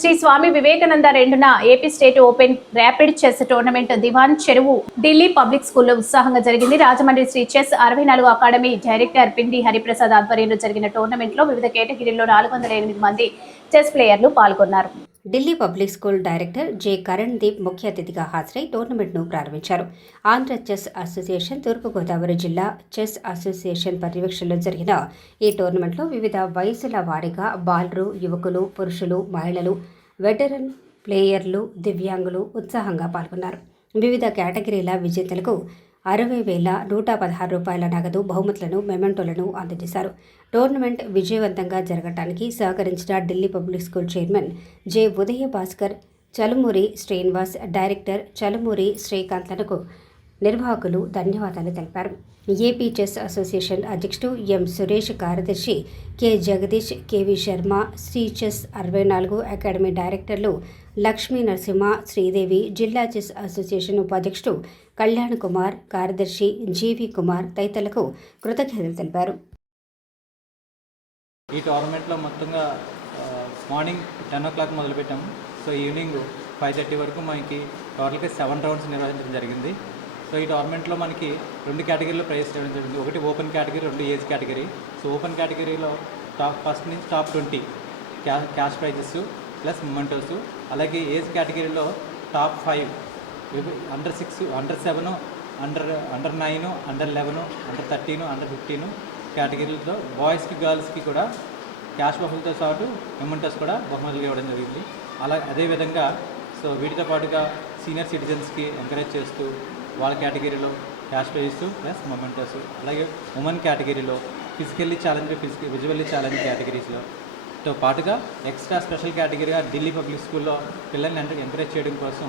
శ్రీ స్వామి వివేకానంద రెండున AP state open rapid chess tournament Diwan Cheruvu Delhi public స్కూల్లో ఉత్సాహంగా జరిగింది. రాజమండ్రి శ్రీ చెస్ అరవై నాలుగు అకాడమీ డైరెక్టర్ పిండి హరిప్రసాద్ ఆధ్వర్యంలో జరిగిన టోర్నమెంట్లో వివిధ కేటగిరీల్లో నాలుగు వందల ఎనిమిది మంది చెస్ ప్లేయర్లు పాల్గొన్నారు. Delhi public school director J. Karandeep ముఖ్య అతిథిగా హాజరై టోర్నమెంట్ను ప్రారంభించారు. ఆంధ్ర చెస్ అసోసియేషన్ తూర్పుగోదావరి జిల్లా చెస్ అసోసియేషన్ పర్యవేక్షణలో జరిగిన ఈ టోర్నమెంట్లో వివిధ వయసుల వారీగా బాలురు యువకులు పురుషులు మహిళలు వెటరన్ ప్లేయర్లు దివ్యాంగులు ఉత్సాహంగా పాల్గొన్నారు. వివిధ కేటగిరీల విజేతలకు అరవై వేల నూట పదహారు రూపాయల నగదు బహుమతులను మెమెంటోలను అందజేశారు. టోర్నమెంట్ విజయవంతంగా జరగటానికి సహకరించిన Delhi public school chairman J Udaya Bhaskar Chalumuri Srinivas director Chalumuri శ్రీకాంత్లకు నిర్వాహకులు ధన్యవాదాలు తెలిపారు. ఏపీ చెస్ అసోసియేషన్ అధ్యక్షుడు ఎం సురేష్ కార్యదర్శి K Jagadish KV Sharma Shri chess అరవై నాలుగు అకాడమీ డైరెక్టర్లు లక్ష్మీ నరసింహ శ్రీదేవి జిల్లా చెస్ అసోసియేషన్ ఉపాధ్యక్షుడు కళ్యాణ్ కుమార్ కార్యదర్శి జీవి కుమార్ తదితరులకు కృతజ్ఞతలు తెలిపారు. ఈ టోర్నమెంట్లో మొత్తంగా మార్నింగ్ టెన్ ఓ క్లాక్ మొదలుపెట్టాము. సో ఈవినింగ్ ఫైవ్ థర్టీ వరకు మనకి టోటల్గా సెవెన్ రౌండ్స్ నిర్వహించడం జరిగింది. సో ఈ టోర్నమెంట్లో మనకి రెండు కేటగిరీలో ప్రైజ్ చేయడం జరిగింది. ఒకటి ఓపెన్ కేటగిరీ రెండు ఏజ్ కేటగిరీ సో ఓపెన్ కేటగిరీలో టాప్ ఫస్ట్ నుంచి టాప్ ట్వంటీ క్యా క్యాష్ ప్రైజెస్ ప్లస్ మొమెంటోస్ అలాగే ఏజ్ కేటగిరీలో top five under six under seven under under nine under eleven under thirteen under fifteen కేటగిరీలతో బాయ్స్కి గర్ల్స్కి కూడా క్యాష్ బహుమతులతో పాటు మెమెంటోస్ కూడా బహుమతులు ఇవ్వడం జరిగింది. అలా అదేవిధంగా సో వీటితో పాటుగా సీనియర్ సిటిజన్స్కి ఎంకరేజ్ చేస్తూ వాళ్ళ కేటగిరీలో క్యాష్ ప్రైజెస్ ప్లస్ మొమెంటోస్. అలాగే ఉమెన్ కేటగిరీలో ఫిజికల్లీ ఛాలెంజ్ ఫిజిక విజువల్లీ ఛాలెంజ్ కేటగిరీస్లో. తో పాటుగా ఎక్స్ట్రా స్పెషల్ కేటగిరీగా ఢిల్లీ పబ్లిక్ స్కూల్లో పిల్లల్ని అంటే ఎంకరేజ్ చేయడం కోసం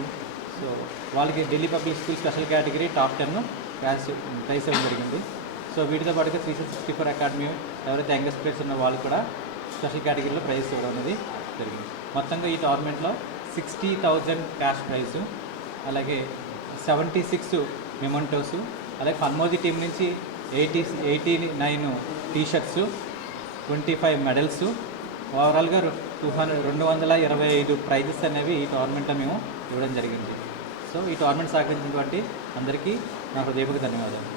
సో వాళ్ళకి Delhi public school special category top ten cash prize ఇవ్వడం జరిగింది. సో వీటితో పాటుగా త్రీ సిక్స్టీ ఫోర్ అకాడమీ ఎవరైతే యంగెస్ట్ ప్లేయర్స్ ఉన్న వాళ్ళు కూడా స్పెషల్ కేటగిరీలో ప్రైజ్ ఇవ్వడం అనేది జరిగింది. మొత్తంగా ఈ టోర్నమెంట్లో సిక్స్టీ థౌజండ్ క్యాష్ ప్రైజ్. అలాగే సెవెంటీ సిక్స్ మెమంటోస్ అలాగే ఫన్మోది టీం నుంచి eighty eighty nine T-shirts twenty five medals. ఓవరాల్గా టూ హండ్రెడ్ రెండు వందల ఇరవై ఐదు ప్రైజెస్ అనేవి ఈ టోర్నమెంట్లో మేము ఇవ్వడం జరిగింది. సో ఈ టోర్నమెంట్ సహకరించినటువంటి అందరికీ నా హృదయపూర్వక ధన్యవాదాలు.